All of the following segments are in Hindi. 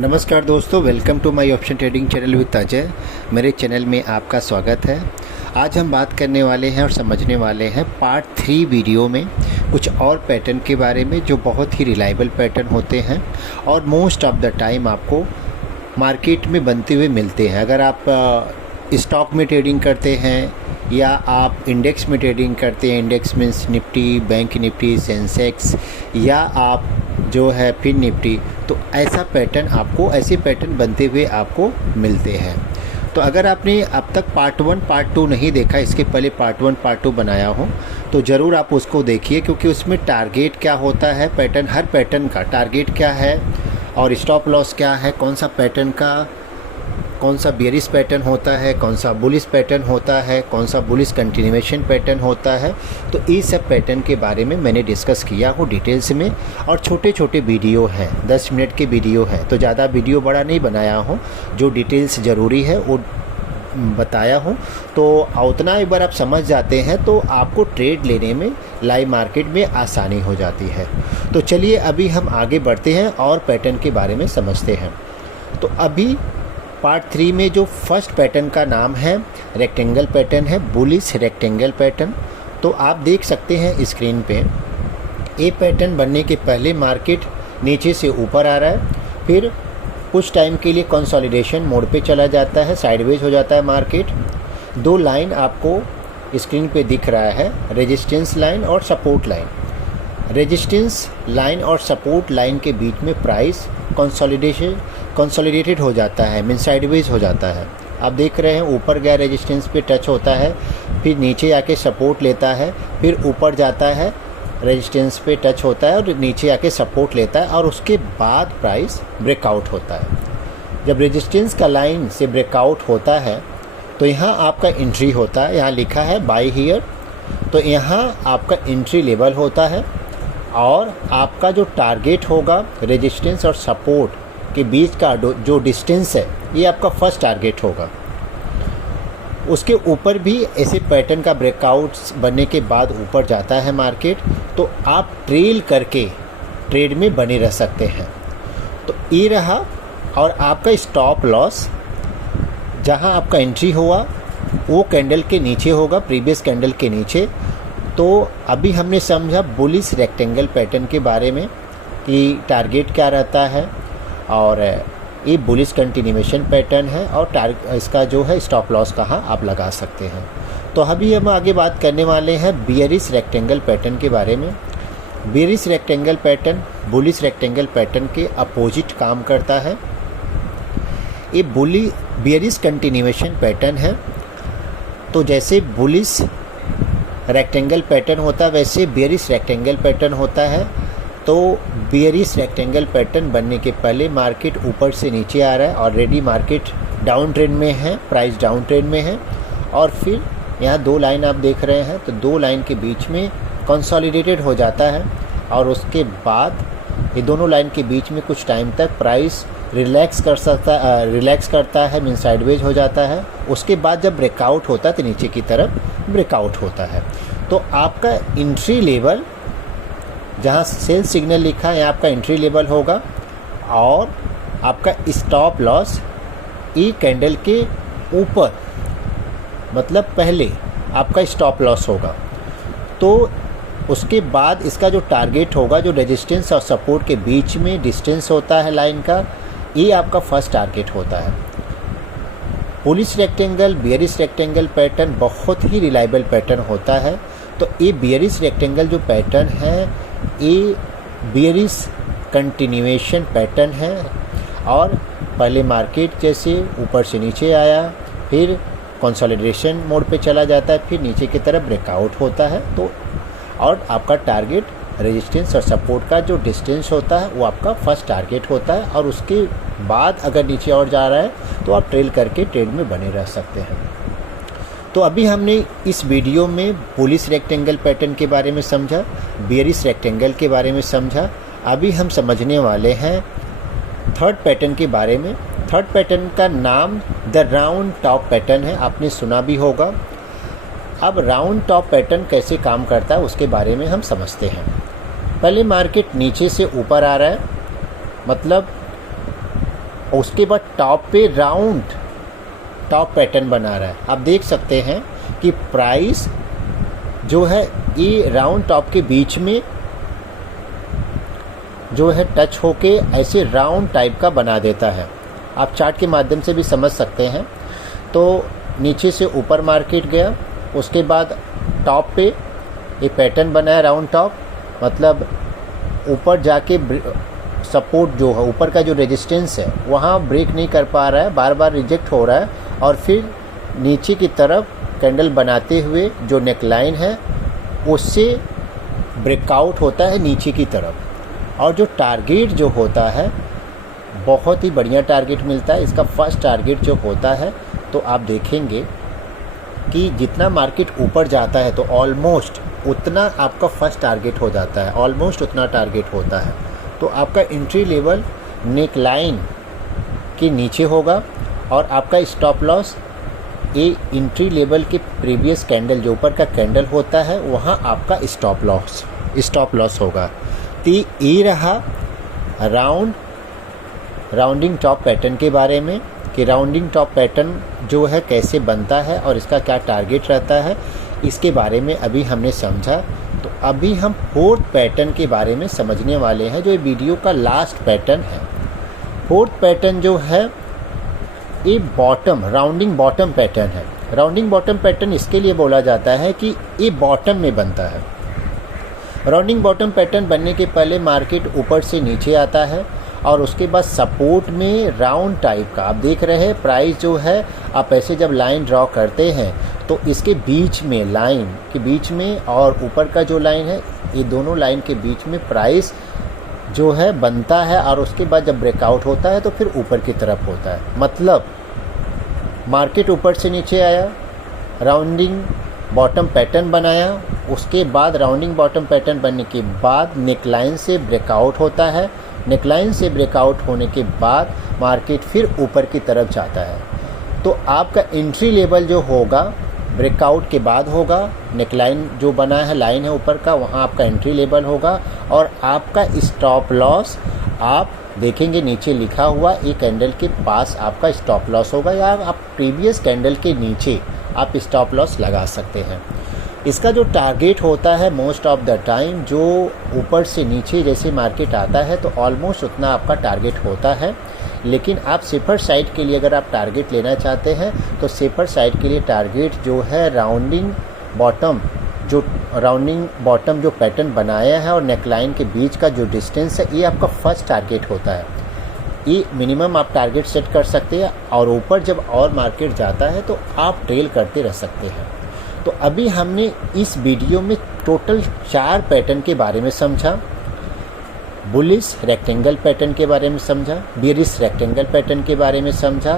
नमस्कार दोस्तों, welcome to my option trading channel with Ajay. मेरे चैनल में आपका स्वागत है। आज हम बात करने वाले हैं और समझने वाले हैं पार्ट 3 वीडियो में कुछ और पैटर्न के बारे में जो बहुत ही रिलायबल पैटर्न होते हैं और मोस्ट ऑफ द टाइम आपको मार्केट में बनते हुए मिलते हैं। अगर आप स्टॉक में ट्रेडिंग करते हैं या आप इंडेक्स में ट्रेडिंग करते हैं, index means Nifty, bank Nifty, Sensex, या आप जो है फिन निफ्टी, तो ऐसा पैटर्न आपको, ऐसे पैटर्न बनते हुए आपको मिलते हैं। तो अगर आपने अब तक पार्ट 1 पार्ट 2 नहीं देखा, इसके पहले पार्ट 1 पार्ट 2 बनाया हो तो ज़रूर आप उसको देखिए, क्योंकि उसमें टारगेट क्या होता है, पैटर्न, हर पैटर्न का टारगेट क्या है और स्टॉप लॉस क्या है, कौन सा पैटर्न का कौन सा बेयरिश पैटर्न होता है, कौन सा बुलिश पैटर्न होता है, कौन सा बुलिश कंटिन्यूएशन पैटर्न होता है। तो ये सब पैटर्न के बारे में मैंने डिस्कस किया हो डिटेल्स में, और छोटे छोटे वीडियो हैं, 10 मिनट के वीडियो हैं, तो ज़्यादा वीडियो बड़ा नहीं बनाया हूँ। जो डिटेल्स ज़रूरी है वो बताया हूँ, तो उतना एक बार आप समझ जाते हैं तो आपको ट्रेड लेने में, लाइव मार्केट में आसानी हो जाती है। तो चलिए अभी हम आगे बढ़ते हैं और पैटर्न के बारे में समझते हैं। तो अभी पार्ट 3 में जो फर्स्ट पैटर्न का नाम है रेक्टेंगल पैटर्न है, बुलिश रेक्टेंगल पैटर्न। तो आप देख सकते हैं स्क्रीन पे, ये पैटर्न बनने के पहले मार्केट नीचे से ऊपर आ रहा है, फिर कुछ टाइम के लिए कंसोलिडेशन मोड पे चला जाता है, साइडवेज हो जाता है मार्केट। दो लाइन आपको स्क्रीन पे दिख रहा है, रेजिस्टेंस लाइन और सपोर्ट लाइन। रेजिस्टेंस लाइन और सपोर्ट लाइन के बीच में प्राइस कंसोलिडेटेड हो जाता है, मीन साइडवेज हो जाता है। आप देख रहे हैं ऊपर गया, रेजिस्टेंस पे टच होता है, फिर नीचे आके सपोर्ट लेता है, फिर ऊपर जाता है, रेजिस्टेंस पे टच होता है और नीचे आके सपोर्ट लेता है, और उसके बाद प्राइस ब्रेकआउट होता है। जब रेजिस्टेंस का लाइन से ब्रेकआउट होता है तो यहाँ आपका एंट्री होता है, यहाँ लिखा है बाय हियर, तो यहाँ आपका एंट्री लेवल होता है, और आपका जो टारगेट होगा रेजिस्टेंस और सपोर्ट के बीच का जो डिस्टेंस है, ये आपका फर्स्ट टारगेट होगा। उसके ऊपर भी ऐसे पैटर्न का ब्रेकआउट बनने के बाद ऊपर जाता है मार्केट, तो आप ट्रेल करके ट्रेड में बने रह सकते हैं। तो ये रहा, और आपका स्टॉप लॉस जहां आपका एंट्री हुआ वो कैंडल के नीचे होगा, प्रीवियस कैंडल के नीचे। तो अभी हमने समझा बुलिश रेक्टेंगल पैटर्न के बारे में कि टारगेट क्या रहता है, और ये बुलिश कंटिन्यूएशन पैटर्न है, और इसका जो है स्टॉप लॉस कहाँ आप लगा सकते हैं। तो अभी हम आगे बात करने वाले हैं बेयरिश रेक्टेंगल पैटर्न के बारे में। Bearish rectangle pattern bullish rectangle pattern के अपोजिट काम करता है। ये बेयरिश कंटिन्यूएशन पैटर्न है। तो जैसे बुलिश रेक्टेंगल पैटर्न होता है, वैसे बेयरिश रेक्टेंगल पैटर्न होता है। तो बेयरिश रेक्टेंगल पैटर्न बनने के पहले मार्केट ऊपर से नीचे आ रहा है, ऑलरेडी मार्केट डाउन ट्रेंड में है, प्राइस डाउन ट्रेंड में है, और फिर यहाँ दो लाइन आप देख रहे हैं, तो दो लाइन के बीच में कंसोलिडेटेड हो जाता है, और उसके बाद ये दोनों लाइन के बीच में कुछ टाइम तक प्राइस रिलैक्स करता है, मीन साइडवेज हो जाता है। उसके बाद जब ब्रेकआउट होता है तो नीचे की तरफ ब्रेकआउट होता है। तो आपका एंट्री लेवल, जहाँ सेल सिग्नल लिखा है, यहाँ आपका एंट्री लेवल होगा, और आपका स्टॉप लॉस ई कैंडल के ऊपर, मतलब पहले आपका स्टॉप लॉस होगा। तो उसके बाद इसका जो टारगेट होगा, जो रेजिस्टेंस और सपोर्ट के बीच में डिस्टेंस होता है लाइन का, ये आपका फर्स्ट टारगेट होता है। Bullish rectangle bearish rectangle pattern बहुत ही रिलायबल पैटर्न होता है। तो ये बेयरिश रेक्टेंगल जो पैटर्न है, ये बेयरिश कंटिन्यूएशन पैटर्न है, और पहले मार्केट जैसे ऊपर से नीचे आया, फिर कंसोलिडेशन मोड पे चला जाता है, फिर नीचे की तरफ ब्रेकआउट होता है। तो और आपका टारगेट रेजिस्टेंस और सपोर्ट का जो डिस्टेंस होता है वो आपका फर्स्ट टारगेट होता है, और उसके बाद अगर नीचे और जा रहा है तो आप ट्रेल करके ट्रेड में बने रह सकते हैं। तो अभी हमने इस वीडियो में बुलिश रेक्टेंगल पैटर्न के बारे में समझा, बेयरिश रेक्टेंगल के बारे में समझा। अभी हम समझने वाले हैं थर्ड पैटर्न के बारे में। थर्ड पैटर्न का नाम द राउंड टॉप पैटर्न है, आपने सुना भी होगा। अब राउंड टॉप पैटर्न कैसे काम करता है उसके बारे में हम समझते हैं। पहले मार्केट नीचे से ऊपर आ रहा है, मतलब उसके बाद टॉप पे राउंड टॉप पैटर्न बना रहा है। आप देख सकते हैं कि प्राइस जो है ये राउंड टॉप के बीच में जो है टच होके ऐसे राउंड टाइप का बना देता है। आप चार्ट के माध्यम से भी समझ सकते हैं। तो नीचे से ऊपर मार्केट गया, उसके बाद टॉप पे ये पैटर्न बनाया राउंड टॉप, मतलब ऊपर जाके सपोर्ट जो है ऊपर का जो रेजिस्टेंस है वहाँ ब्रेक नहीं कर पा रहा है, बार बार रिजेक्ट हो रहा है, और फिर नीचे की तरफ कैंडल बनाते हुए जो नेकलाइन है उससे ब्रेकआउट होता है नीचे की तरफ। और जो टारगेट जो होता है बहुत ही बढ़िया टारगेट मिलता है। इसका फर्स्ट टारगेट जो होता है तो आप देखेंगे कि जितना मार्केट ऊपर जाता है तो ऑलमोस्ट उतना आपका फर्स्ट टारगेट हो जाता है, ऑलमोस्ट उतना टारगेट होता है। तो आपका एंट्री लेवल नेकलाइन के नीचे होगा और आपका स्टॉप लॉस ये एंट्री लेवल के प्रीवियस कैंडल जो ऊपर का कैंडल होता है वहाँ आपका स्टॉप लॉस होगा। तो ये रहा राउंडिंग टॉप पैटर्न के बारे में कि राउंडिंग टॉप पैटर्न जो है कैसे बनता है और इसका क्या टारगेट रहता है, इसके बारे में अभी हमने समझा। तो अभी हम फोर्थ पैटर्न के बारे में समझने वाले हैं जो ये वीडियो का लास्ट पैटर्न है। फोर्थ पैटर्न जो है ये राउंडिंग बॉटम पैटर्न है। राउंडिंग बॉटम पैटर्न इसके लिए बोला जाता है कि ये बॉटम में बनता है। राउंडिंग बॉटम पैटर्न बनने के पहले मार्केट ऊपर से नीचे आता है और उसके बाद सपोर्ट में राउंड टाइप का आप देख रहे हैं प्राइस जो है, आप ऐसे जब लाइन ड्रॉ करते हैं तो इसके बीच में लाइन के बीच में और ऊपर का जो लाइन है ये दोनों लाइन के बीच में प्राइस जो है बनता है और उसके बाद जब ब्रेकआउट होता है तो फिर ऊपर की तरफ होता है। मतलब मार्केट ऊपर से नीचे आया, राउंडिंग बॉटम पैटर्न बनाया, उसके बाद राउंडिंग बॉटम पैटर्न बनने के बाद नेकलाइन से ब्रेकआउट होता है। नेकलाइन से ब्रेकआउट होने के बाद मार्केट फिर ऊपर की तरफ जाता है। तो आपका एंट्री लेवल जो होगा ब्रेकआउट के बाद होगा, नेकलाइन जो बना है लाइन है ऊपर का वहाँ आपका एंट्री लेवल होगा और आपका स्टॉप लॉस आप देखेंगे नीचे लिखा हुआ एक कैंडल के पास आपका स्टॉप लॉस होगा या आप प्रीवियस कैंडल के नीचे आप स्टॉप लॉस लगा सकते हैं। इसका जो टारगेट होता है मोस्ट ऑफ द टाइम जो ऊपर से नीचे जैसे मार्केट आता है तो ऑलमोस्ट उतना आपका टारगेट होता है। लेकिन आप सेफर साइड के लिए अगर आप टारगेट लेना चाहते हैं तो सेफर साइड के लिए टारगेट जो है राउंडिंग बॉटम जो पैटर्न बनाया है और नेकलाइन के बीच का जो डिस्टेंस है ये आपका फर्स्ट टारगेट होता है। ये मिनिमम आप टारगेट सेट कर सकते हैं और ऊपर जब और मार्केट जाता है तो आप ट्रेल करते रह सकते हैं। तो अभी हमने इस वीडियो में टोटल 4 पैटर्न के बारे में समझा। बुलिश रेक्टेंगल पैटर्न के बारे में समझा, बेरिश रेक्टेंगल पैटर्न के बारे में समझा,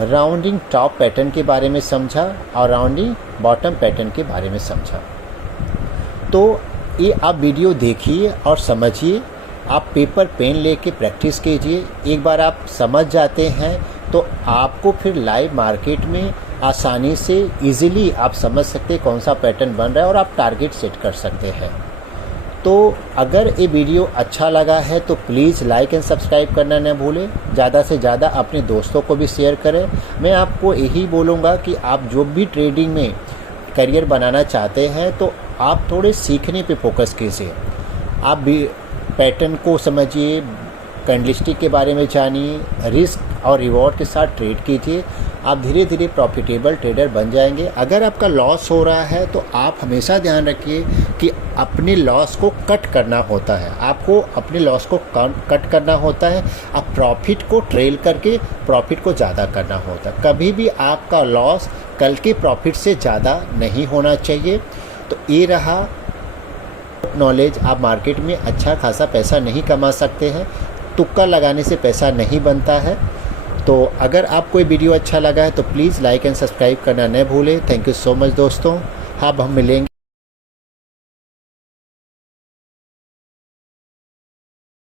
राउंडिंग टॉप पैटर्न के बारे में समझा और राउंडिंग बॉटम पैटर्न के बारे में समझा। तो ये आप वीडियो देखिए और समझिए, आप पेपर पेन लेके प्रैक्टिस कीजिए। एक बार आप समझ जाते हैं तो आपको फिर लाइव मार्केट में आसानी से इजीली आप समझ सकते हैं कौन सा पैटर्न बन रहा है और आप टारगेट सेट कर सकते हैं। तो अगर ये वीडियो अच्छा लगा है तो प्लीज़ लाइक एंड सब्सक्राइब करना न भूलें। ज़्यादा से ज़्यादा अपने दोस्तों को भी शेयर करें। मैं आपको यही बोलूँगा कि आप जो भी ट्रेडिंग में करियर बनाना चाहते हैं तो आप थोड़े सीखने पे फोकस कीजिए। आप भी पैटर्न को समझिए, कैंडलस्टिक के बारे में जानिए, रिस्क और रिवॉर्ड के साथ ट्रेड कीजिए। आप धीरे धीरे प्रॉफिटेबल ट्रेडर बन जाएंगे। अगर आपका लॉस हो रहा है तो आप हमेशा ध्यान रखिए कि अपने लॉस को कट करना होता है। आपको अपने लॉस को कट करना होता है। आप प्रॉफिट को ट्रेल करके प्रॉफिट को ज़्यादा करना होता है। कभी भी आपका लॉस कल के प्रॉफिट से ज़्यादा नहीं होना चाहिए। तो ये रहा नॉलेज। आप मार्केट में अच्छा खासा पैसा नहीं कमा सकते हैं, तुक्का लगाने से पैसा नहीं बनता है। तो अगर आपको ये वीडियो अच्छा लगा है तो प्लीज़ लाइक एंड सब्सक्राइब करना न भूलें। थैंक यू सो मच दोस्तों। अब हम मिलेंगे